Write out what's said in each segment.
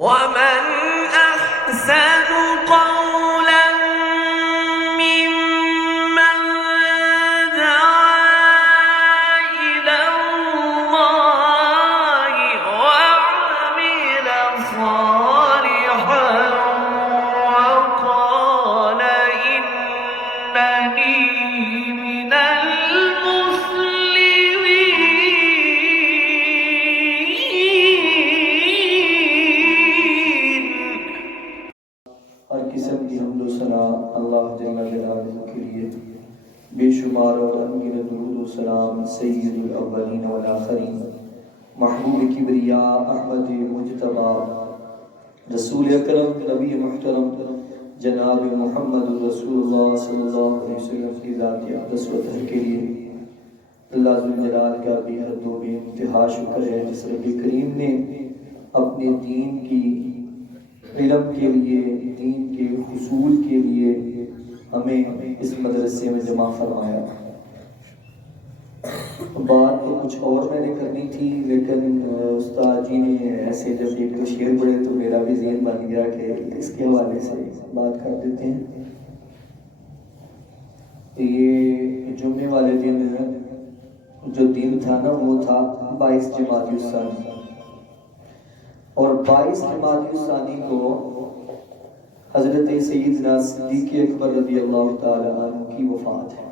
ومن أحسن قولا ممن دعا إلى الله وعمل صالحا وقال إنني من ہر قسم کی حمد و ثنا اللہ جل جلالہ کے لیے، بے شمار اور انگنت درود و سلام سید الاولین والآخرین، محبوب کبریاء احمد مجتبی رسول اکرم نبی محترم جناب محمد رسول اللہ صلی اللہ علیہ وسلم کی ذات اقدس و طاہر کے لیے اللہ ذو الجلال کا بے حد و بے انتہا شکر ہے جس رب کریم نے اپنے دین کی علم کے لیے، دین کے حصول کے لیے ہمیں اس مدرسے میں جمع فرمایا۔ بات تو کچھ اور میں نے کرنی تھی، لیکن استاد جی نے ایسے جب ایک شعر پڑھے تو میرا بھی ذہن بن گیا کہ اس کے حوالے سے بات کر دیتے ہیں۔ یہ جمعے والے دن جو دن تھا نا، وہ تھا 22 جمادی الثانی، اور 22 جمادی الثانی کو حضرت سیدنا صدیق اکبر رضی اللہ تعالی عنہ کی وفات ہے۔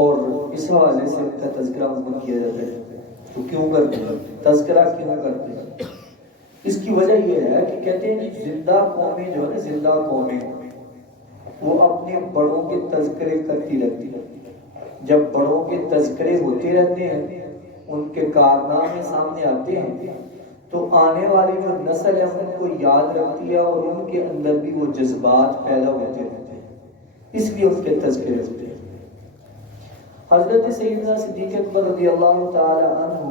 اور اس حوالے سے ان کا تذکرہ کیا جاتا ہے۔ تو کیوں کرتے ہیں تذکرہ، کیوں کرتے ہیں؟ اس کی وجہ یہ ہے کہ کہتے ہیں زندہ قومیں جو ہے، زندہ قومیں وہ اپنے بڑوں کے تذکرے کرتی رہتی ہے۔ جب بڑوں کے تذکرے ہوتے رہتے ہیں، ان کے کارنامے سامنے آتے ہیں، تو آنے والی جو نسل ہے ان کو یاد رکھتی ہے اور ان کے اندر بھی وہ جذبات پیدا ہوتے رہتے ہیں، اس لیے ان کے تذکرے ہوتے ہیں۔ حضرت سیدنا صدیق اکبر رضی اللہ تعالی عنہ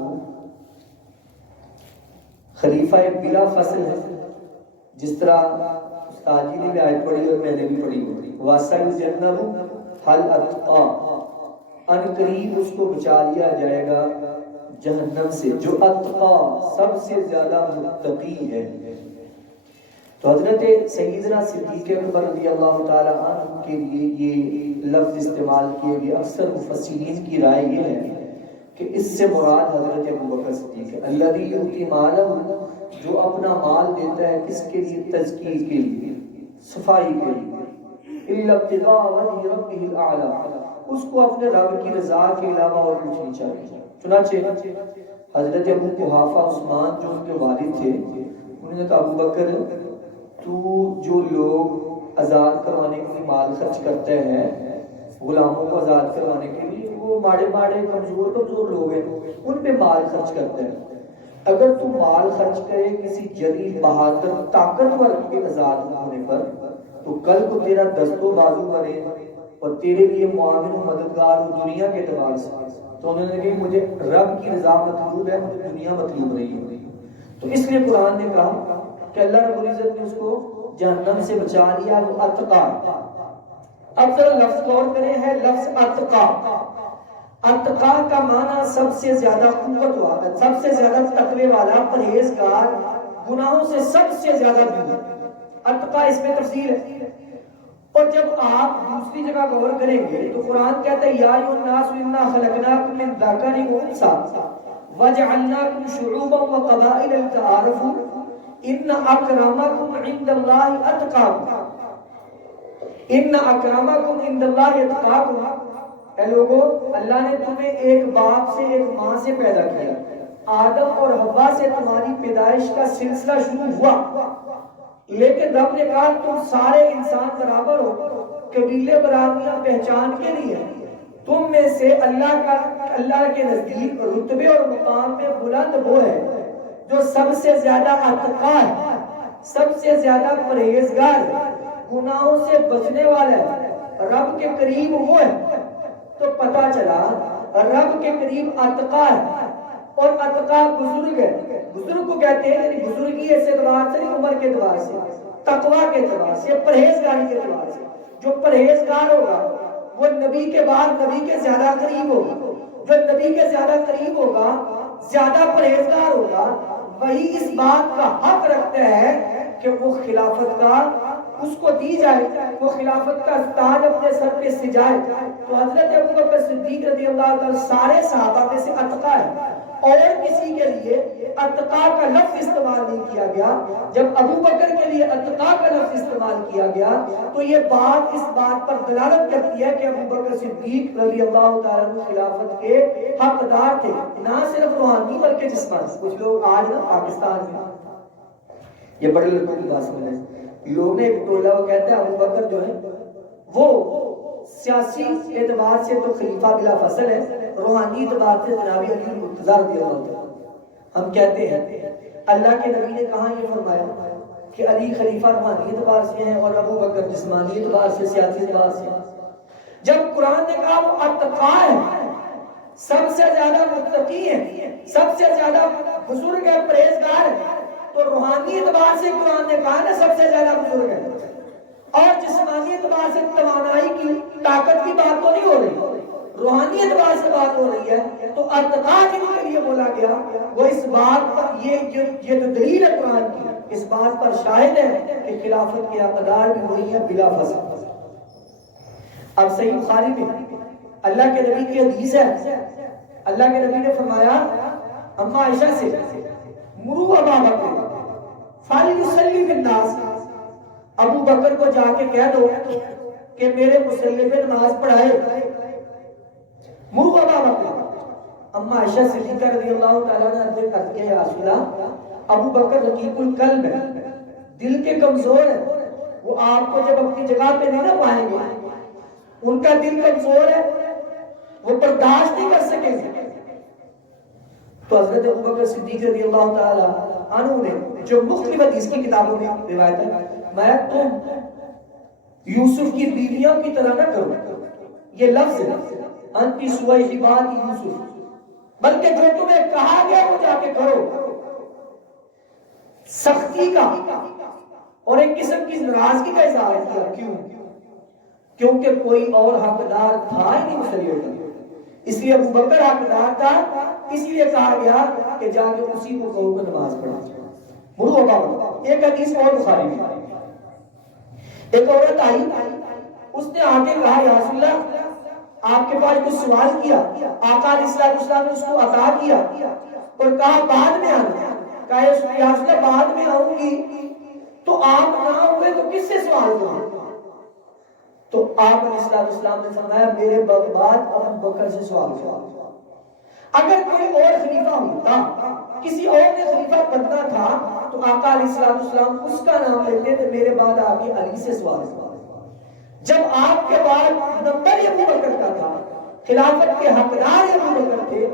خلیفہ بلا فصل ہے، جس طرح استاد جی نے بھی آیت پڑھی اور میں نے بھی پڑھی، وَسَيُجَنَّبُ حَلْ أَتْقَى، ان قریب اس کو بچا لیا جائے گا جہنم سے، جو اتقا سب سے زیادہ متقی ہے۔ تو حضرت سیدنا صدیق اکبر رضی اللہ تعالی عنہ کے لیے یہ لفظ استعمال کیے گئے۔ اکثر مفسرین کی رائے یہ ہے کہ اس سے مراد حضرت ابوبکر صدیق ہے، الذی یؤتی مالہ، جو اپنا مال دیتا ہے کس کے لیے؟ تزکیہ کے لیے، صفائی کے لیے، الا ابتغاء وجہ ربہ الاعلی، اس کو اپنے رب کی رضا کے علاوہ اور کچھ نہیں چاہیے۔ چنانچہ حضرت ابو قحافہ عثمان جو ان کے والد تھے، انہوں نے کہا ابوبکر تو جو لوگ آزاد کروانے کے لیے مال خرچ کرتے ہیں، غلاموں کو آزاد کروانے کے لیے، وہ ماڑے کمزور لوگ ہیں، ان پہ مال خرچ کرتے ہیں۔ اگر تو مال خرچ کرے کسی جلیل بہادر طاقتور کے آزاد ہونے پر، تو کل کو تیرا دست و بازو بنے اور تیرے لیے معاون و مددگار ہو دنیا کے اعتبار سے۔ تو انہوں نے کہا مجھے رب کی رضا مطلوب ہے، مجھے دنیا مطلوب نہیں ہے۔ تو اس لیے قرآن نے کہا کہ اللہ رب العزت نے اس کو جہنم سے بچا لیا، وہ اتقا۔ اب ذرا لفظ غور کریں، ہے لفظ اتقا۔ اتقا کا معنی سب سے زیادہ قوت والا، سب سے زیادہ تقوی والا، پرہیزگار، گناہوں سے سب سے زیادہ دور۔ اتقا اس میں تفصیل ہے۔ اور جب آپ دوسری جگہ غور کریں گے تو قرآن کہتا ہے یا ایھا الناس انا خلقناکم من ذکر و انثی وجعلناکم شعوبا وقبائل لتعارفوا ان اکرمکم عند اللہ اتقاکم، ان اکرمکم عند اللہ اتقاکم۔ اے لوگو، اللہ نے تمہیں ایک باپ سے، ایک ماں سے پیدا کیا، آدم اور حوا سے تمہاری پیدائش کا سلسلہ شروع ہوا، لیکن رب نے کہا تم سارے انسان برابر ہو، قبیلے برابریاں پہچان کے لیے تم میں سے اللہ کے نزدیک رتبے اور مقام میں بلند وہ ہے جو سب سے زیادہ اتقی ہے، سب سے زیادہ پرہیزگار ہے، گناہوں سے بچنے والا ہے، رب کے قریب وہ ہے۔ تو پتہ چلا رب کے قریب اتقی ہے، اور اتقی بزرگ ہے۔ بزرگ کو کہتے ہیں یعنی بزرگی اس اعتبار سے نہیں، عمر کے اعتبار سے، تقوی کے اعتبار سے، پرہیزگاری کے اعتبار سے۔ جو پرہیزگار ہوگا وہ نبی کے بعد نبی کے زیادہ قریب ہوگا، جو نبی کے زیادہ قریب ہوگا زیادہ پرہیزگار ہوگا وہی اس بات کا حق رکھتا ہے کہ وہ خلافت کا اس کو دی جائے، وہ خلافت کا تاج اپنے سر پہ سجائے۔ تو حضرت ابوبکر صدیق رضی اللہ تعالیٰ سارے صحابہ میں سے اتقا ہے، اور کسی کے لیے اتقا کا لفظ استعمال نہیں کیا گیا۔ جب ابوبکر کے لیے اتقا کا لفظ استعمال کیا گیا تو یہ بات اس بات پر دلالت کرتی ہے کہ ابوبکر صدیق رضی اللہ تعالیٰ عنہ خلافت کے حقدار تھے، نہ صرف روحانی بلکہ جسمانی۔ کچھ لوگ آج نا پاکستان میں یہ بڑے لوگوں کی بات سن رہے ہیں، لوگ نے ایک ٹولہ وہ کہتے ہیں ابوبکر جو ہے وہ سیاسی اعتبار سے تو خلیفہ بلا فصل ہے، روحانی اعتبار سے جناب علی مرتضیٰ رضی اللہ عنہ۔ ہم کہتے ہیں اللہ کے نبی نے کہاں یہ فرمایا کہ علی خلیفہ روحانی اعتبار سے ہیں اور ابوبکر جسمانی اعتبار سے، سیاسی اعتبار سے؟ جب قرآن نے کہا وہ اتقا ہے، سب سے زیادہ متقی ہے، سب سے زیادہ بزرگ ہے، پرہیزگار ہے، تو روحانی اعتبار سے قرآن نے کہا نا سب سے زیادہ بزرگ ہے، اور جسمانی اعتبار سے توانائی کی طاقت کی بات تو نہیں ہو رہی، روحانی اعتبار سے بات ہو رہی ہے۔ تو اتقا جن کے لیے بولا گیا وہ اس بات پر یہ جو دلیل ہے قرآن کی، اس بات پر شاہد ہے کہ خلافت کے اقدار بھی وہی ہے بلا فصل۔ اب صحیح بخاری میں اللہ کے نبی کی حدیث ہے، اللہ کے نبی نے فرمایا اما عائشہ سے، مرو ابا بکر فلیصلی بالناس، ابو بکر کو جا کے کہہ دو کہ میرے مصلی پہ نماز پڑھائے۔ مرو ابا بکر، اما عائشہ صدیقہ رضی اللہ تعالیٰ نے عرض کیا یا رسول اللہ، ابو بکر رقیق القلب ہے، دل کے کمزور ہے، وہ آپ کو جب اپنی جگہ پہ نہیں نہ پائیں گے، ان کا دل کمزور ہے، وہ برداشت نہیں کر سکیں گے۔ تو حضرت ابوبکر صدیق رضی اللہ تعالی عنہ نے جو مختلف حدیث کی کتابوں میں روایت ہے، میں تم یوسف کی بیویوں کی طرح نہ کرو، یہ لفظ ہے انتی سویحبات یوسف، بلکہ جو تمہیں کہا گیا وہ جا کے کرو۔ سختی کا اور ایک قسم کی ناراضگی کا اظہار کیا، کیوں؟ کیونکہ کوئی اور حقدار تھا ہی نہیں مسلموں کا، اس لیے ابو بکر حقدار تھا، اس لیے کہا گیا کہ جا کے اسی کو کہو کہ نماز پڑھا۔ مرو بابا، ایک حدیث اور بخاری میں، ایک عورت آئی، اس نے آ کے کہا یا رسول اللہ آپ کے پاس کچھ سوال کیا، آقا علیہ السلام نے اس کو عطا کیا اور کہا بعد میں آنا، کہا یا رسول اللہ بعد میں آؤں گی تو آپ نہ ہوئے تو کس سے سوال کروں؟ تو آپ علیہ السلام نے فرمایا میرے بعد ابو بکر سے سوال کرو۔ اگر کوئی اور خلیفہ ہوتا، کسی اور نے خلیفہ بننا تھا تو آقا علیہ السلام اس کا نام لیتے تو میرے بعد آ کے علی سے سوال کرو۔ جب آپ کے بعد نمبر ابو بکر کا تھا، خلافت کے حقدار ابو بکر تھے،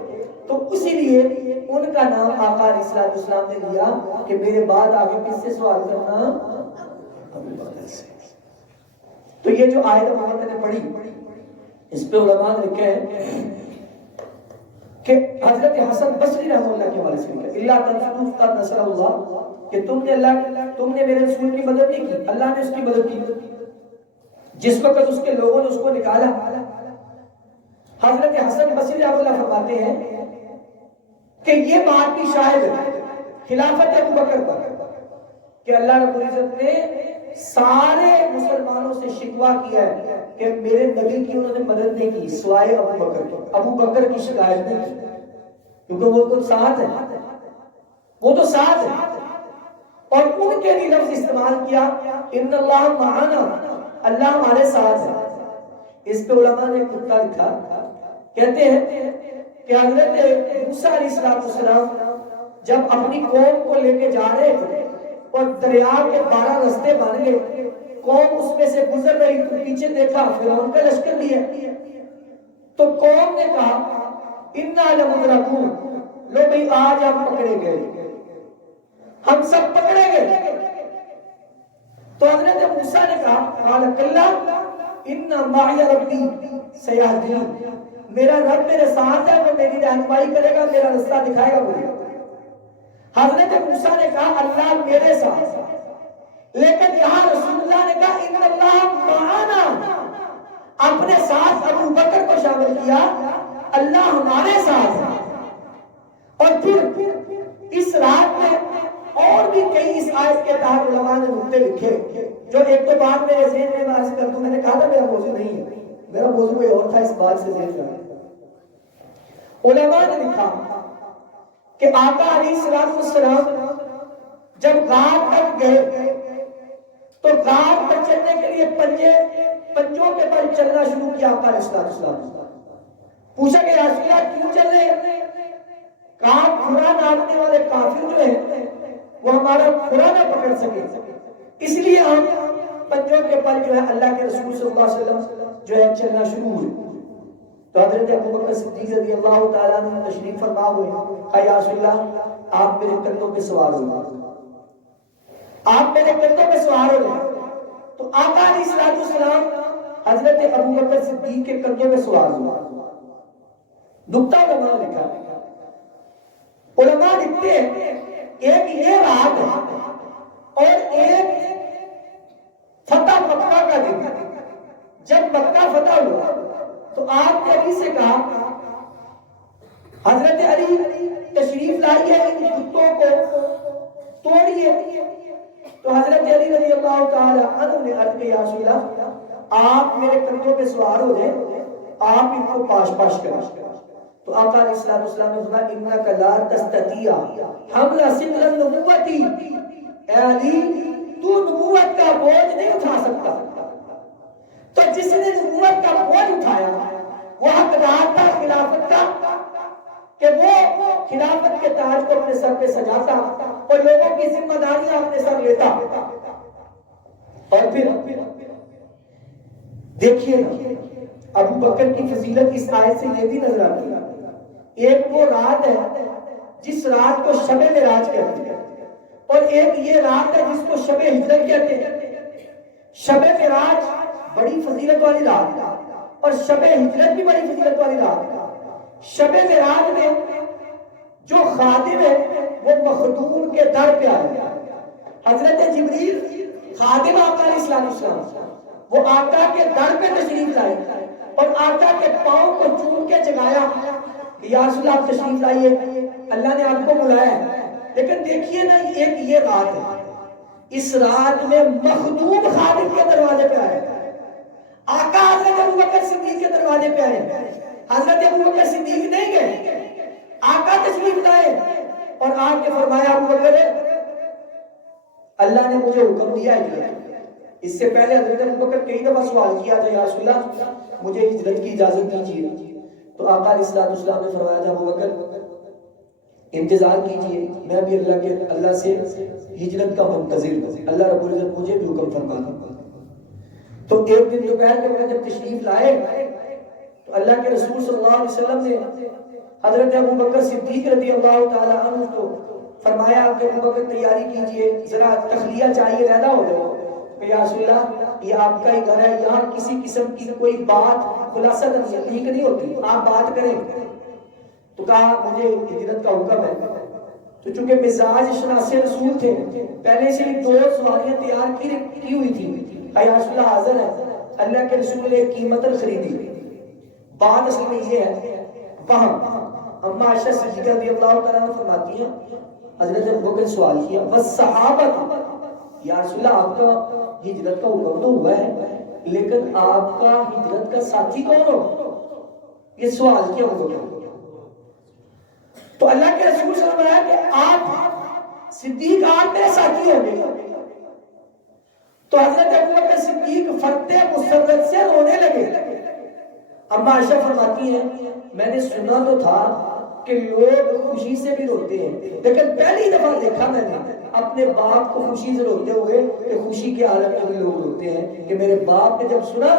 تو اسی لیے ان کا نام آقا علیہ السلام نے لیا کہ میرے بعد آگے کس سے سوال کرنا؟ ابو بکر سے۔ تو یہ جو آیت محمد نے پڑھی، اس پہ علماء نے لکھا ہے کہ حضرت حسن بصری رحمہ اللہ کے حوالے سے لکھا ہے اللہ تنصروا فقد نصر اللہ، کہ تم نے میرے رسول کی مدد نہیں کی، اللہ نے اس کی مدد کی۔ جس وقت اس کے لوگوں نے اس کو نکالا، حضرت حسن بصری رحمہ اللہ فرماتے ہیں کہ یہ بات بھی شاہد ہے خلافت ابو بکر پر کہ اللہ رب العزت نے سارے مسلمانوں سے شکوہ کیا ہے کہ میرے نبی کی انہوں نے مدد نہیں کی سوائے ابو بکر کی، ابو بکر کی شکایت نہیں کی، کیونکہ وہ تو ساتھ ہے، وہ تو ساتھ ہے، اور ان کے لیے لفظ استعمال کیا ان اللہ معنا، اللہ ہمارے ساتھ ہے۔ اس پہ علماء نے کتا لکھا، کہتے ہیں کہ حضرت موسیٰ علیہ السلام جب اپنی قوم کو لے کے جا رہے تھے اور دریا کے 12 رستے بن گئے، قوم اس میں سے گزر رہی تو پیچھے دیکھا فرعون کا لشکر بھی ہے، تو قوم نے کہا انا لمدرکون، لو بھئی آج ہم پکڑے گئے، ہم سب پکڑے گئے۔ تو حضرت موسیٰ نے کہا قال کلا ان معی ربی سیہدین، میرا رب میرے ساتھ ہے، وہ میری رہنمائی کرے گا، میرا رستہ دکھائے گا مجھے۔ حضرت موسیٰ نے کہا اللہ میرے ساتھ، لیکن یہاں رسول اللہ نے کہا ان اللہ معنا، اپنے ساتھ ابو بکر کو شامل کیا، اللہ ہمارے ساتھ ہے۔ اور پھر اس رات میں اور بھی کئی اس آیت کے تحت علماء نے نقطے لکھے جو ایک تو بات میرے ذہن میں عرض کر دوں. میں نے کہا تھا میرا موضوع نہیں ہے, میرا موضوع کوئی اور تھا, اس بات سے ذہن میں علماء نے لکھا کہ آقا علیہ السلام جب غار تک گئے تو غار پر چلنے کے لیے پنجوں کے پر چلنا شروع کیا. آقا علیہ السلام پوچھا کہ رسول اللہ کیوں چل رہے؟ کہا کھرا ناپنے والے کافر جو ہیں وہ ہمارا کھرا نہ پکڑ سکے, اس لیے ہم پنجوں کے پر جو ہے اللہ کے رسول صلی اللہ علیہ وسلم جو ہے چلنا شروع ہوئے. تو حضرت ابوبکر صدیق رضی اللہ تعالیٰ عنہ تشریف فرما ہوئے, کہا یا رسول اللہ آپ میرے کندھوں پہ سوار ہو جائیں, آپ میرے کندھوں پہ سوار ہو جائیں. تو آقا علیہ السلام حضرت ابوبکر صدیق کے کندھوں پہ سوار ہوئے. نقطہ علماء لکھا, علماء لکھتے ہیں ایک یہ رات ہے اور ایک فتح مکہ کا دن. جب مکہ فتح ہوا تو آپ نے علی سے کہا حضرت علی تشریف لائیے, ان کتوں کو توڑیے. تو حضرت علی رضی اللہ تعالی عنہ نے عرض کیا یا رسول اللہ آپ میرے کندھوں پہ سوار ہو جائیں, آپ ان کو پاش پاش کریں. تو آقا علیہ السلام نے فرمایا انک لا تستطیع حمل ثقل النبوۃ, اے علی تو نبوت کا بوجھ نہیں اٹھا سکتا. تو جس نے نبوت کا بوجھ اٹھایا وہ حقدار تھا خلافت کا کہ وہ خلافت کے تاج کو اپنے سر پہ سجاتا اور لوگوں کی ذمہ داریاں اپنے سر لیتا. اور پھر دیکھیے ابو بکر کی فضیلت اس آیت سے یہ بھی نظر آتی ہے. ایک وہ رات ہے جس رات کو شب معراج کہتے ہیں, اور ایک یہ رات ہے جس کو شب ہجرت کہتے ہیں. شب معراج بڑی فضیلت والی رات ہے اور شب ہجرت بھی بڑی فضیلت والی رات ہے. شب معراج میں جو خادم ہے وہ مخدوم کے در پہ آئے. حضرت جبریل خادم آقا علیہ السلام وہ آقا کے در پہ تشریف لائے اور آقا کے پاؤں کو چوم کے جگایا کہ یا رسول اللہ آپ تشریف لائیے, اللہ نے آپ کو بلایا ہے. لیکن دیکھیے نا ایک یہ رات ہے, اس رات میں مخدوم خادم کے دروازے پہ آئے, آقا حضرت ابوبکر صدیق کے دروازے پہ آئے. حضرت ابوبکر صدیق نہیں گئے, آقا تشریف لائے اور آپ کے فرمایا ابوبکر اللہ نے مجھے حکم دیا ہے. اس سے پہلے حضرت ابوبکر کئی دفعہ سوال کیا تھا یا رسول اللہ مجھے ہجرت کی اجازت دیجیے. تو آقا علیہ السلام نے فرمایا تھا ابوبکر انتظار کیجیے, میں بھی اللہ سے ہجرت کا منتظر ہوں, اللہ رب العزت مجھے بھی حکم فرما دے. تو ایک دن دوپہر کے وقت جب تشریف لائے تو اللہ کے رسول صلی اللہ علیہ وسلم نے حضرت ابوبکر صدیق رضی اللہ تعالی عنہ کو فرمایا کہ ابوبکر تیاری کیجیے, ذرا تخلیہ چاہیے, رہنا ہو جاؤ. کہ یا رسول اللہ یہ آپ کا ہی گھر ہے, یہاں کسی قسم کی کوئی بات خلاصہ لیک نہیں ہوتی, آپ بات کریں. تو کہا مجھے ہجرت کا حکم ہے. تو چونکہ مزاج شناس رسول تھے پہلے سے ہی 2 سواریاں تیار کی ہوئی تھی. یا رسول اللہ حاضر ہے, اللہ کے رسول نے قیمتاً خریدی. بات اصل میں یہ ہے وہاں اما عائشہ صدیقہ رضی اللہ تعالیٰ عنہ فرماتی ہیں حضرت ابوبکر نے سوال کیا والصحابہ, یا رسول اللہ آپ کا ہجرت کا حکم تو ہوا ہے لیکن آپ کا ہجرت کا ساتھی کون ہو؟ یہ سوال کیا ابوبکر. تو اللہ کے رسول صلی اللہ علیہ وسلم نے کہ آپ صدیق آپ میرے ساتھی ہوں گے. تو حضرت ابوبکر صدیق فتح مسرت سے رونے لگے. اما عائشہ فرماتی ہیں میں نے سنا تو تھا کہ لوگ خوشی سے بھی روتے ہیں, لیکن پہلی دفعہ دیکھا میں نے اپنے باپ کو خوشی سے روتے ہوئے کہ خوشی کے حالت میں بھی لوگ روتے ہیں. کہ میرے باپ نے جب سنا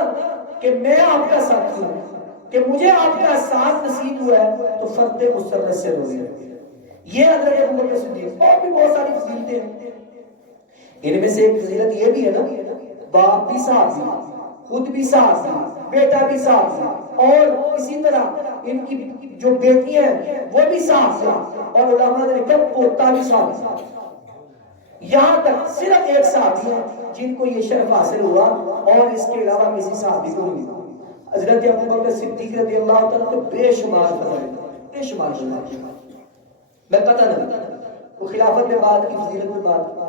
کہ میں آپ کا ساتھی ہوں, کہ مجھے آپ کا ساتھ نصیب ہوا ہے, تو فتح مسرت سے رونے لگے. یہ حضرت ابوبکر صدیق. اور بھی بہت ساری فضیلتیں ہیں, ان میں سے ایک فضیلت یہ بھی ہے نا باپ بھی ساتھ, خود بھی ساتھ, بیٹا بھی ساتھ, اور اسی طرح ان کی جو بیٹیاں ہیں وہ بھی ساتھ, اور علماء نے لکھا پوتا بھی ساتھ. یہاں تک صرف ایک ساتھی ہے جن کو یہ شرف حاصل ہوا اور اس کے علاوہ کسی ساتھی کو نہیں. حضرت ابوبکر صدیق رضی اللہ تعالیٰ کو بے شمار فضائل, بے شمار فضائل. میں قطع نہیں، وہ خلافت میں بات کی فضیلت میں بات کی،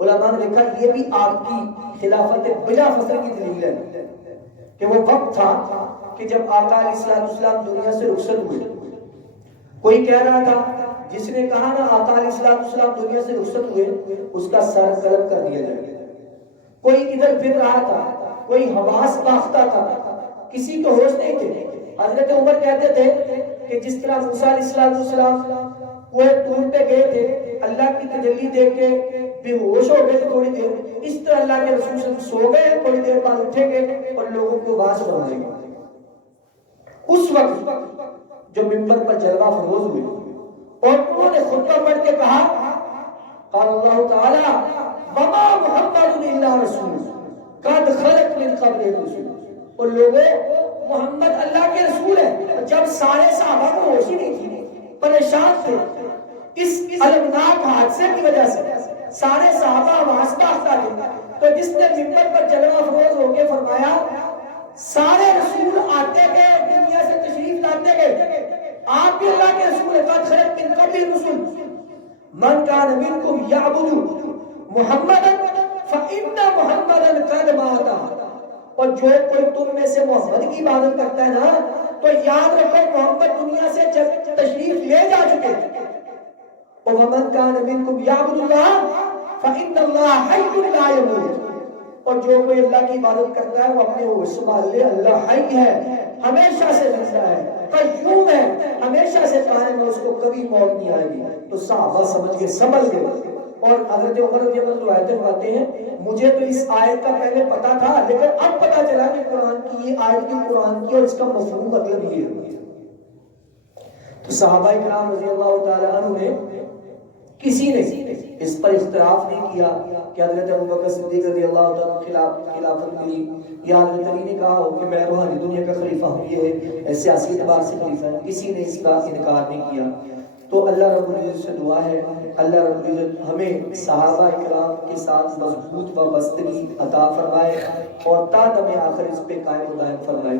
علماء نے لکھا یہ بھی آپ کی خلافت بلا فصل کی دلیل ہے کہ وہ وقت تھا کہ جب آقا علیہ السلام دنیا سے رخصت ہوئے، کوئی کہہ رہا تھا، جس نے کہا نا آقا علیہ السلام دنیا سے رخصت ہوئے اس کا سر قلم کر دیا جائے، کوئی ادھر پھر رہا تھا، کوئی حواس باختہ تھا، کسی کو ہوش نہیں تھے۔ حضرت عمر کہتے تھے کہ جس طرح موسیٰ علیہ السلام کوہ طور پہ گئے تھے، اللہ کی تجلی دیکھ کے بے ہوش ہو گئے تھوڑی دیر، اس طرح اللہ کے رسول صلی اللہ علیہ وسلم سو گئے، تھوڑی دیر بعد اٹھیں گے اور لوگوں کو باز بنائیں گے۔ اس وقت جو منبر پر جلوہ فروز ہوئے اور انہوں نے خطبہ پڑھ کے کہا، قال اللہ تعالی وما محمد الا رسول قد خلت من قبلہ الرسل، اور لوگوں محمد اللہ کے رسول ہے۔ جب سارے صحابہ کو ہوش ہی نہیں تھی، پریشان تھے اس المناک حادثے کی وجہ سے، سارے صحابہ حواس باختہ تھے، تو جس نے منبر پر جلوہ افروز ہو کے فرمایا سارے رسول آتے گئے، دنیا سے تشریف لاتے گئے، آپ بھی اللہ کے رسول ہیں، قد خلت من قبلہ الرسل من کان منکم یعبد محمدا فإن محمدا قد مات، اور جو کوئی تم میں سے محمد کی عبادت کرتا ہے نا تو یاد رکھو محمد دنیا سے تشریف لے جا چکے۔ وَمَنْ كَانَ مِنْكُمْ يَعْبُدُ اللَّهَ فَإِنَّ اللَّهَ حَيٌّ لَا يَمُوتُ، اور جو کوئی اللہ کی عبادت کرتا ہے وہ اپنے ہوش سنبھال لے، اللہ حی ہے، ہمیشہ سے زندہ ہے، قیوم ہے، ہمیشہ سے قائم ہے، اس کو کبھی موت نہیں آئے گی۔ تو صحابہ سمجھ کے سنبھل گئے، اور حضرت عمر رضی اللہ عنہ روایتیں بتاتے ہیں مجھے تو اس آیت کا پہلے پتا تھا لیکن اب پتا چلا کہ قرآن کی یہ آیت کی قرآن کی اور اس کا مفہوم مطلب یہ ہے۔ تو صحابہ کرام رضی اللہ تعالی عنہ نے کسی نے اس پر اختلاف نہیں کیا کہ حضرت ابوبکر صدیق رضی اللہ تعالیٰ خلافت ملی یا حضرت علی نے کہا ہو کہ میں روحانی دنیا کا خلیفہ ہوں، یہ سیاسی اعتبار سے خلیفہ ہے، کسی نے اس کا انکار نہیں کیا۔ تو اللہ رب العزت سے دعا ہے اللہ رب العزت ہمیں صحابہ اکرام کے ساتھ مضبوط وابستگی عطا فرمائے اور تا دم آخر اس پہ قائم و دائم فرمائے۔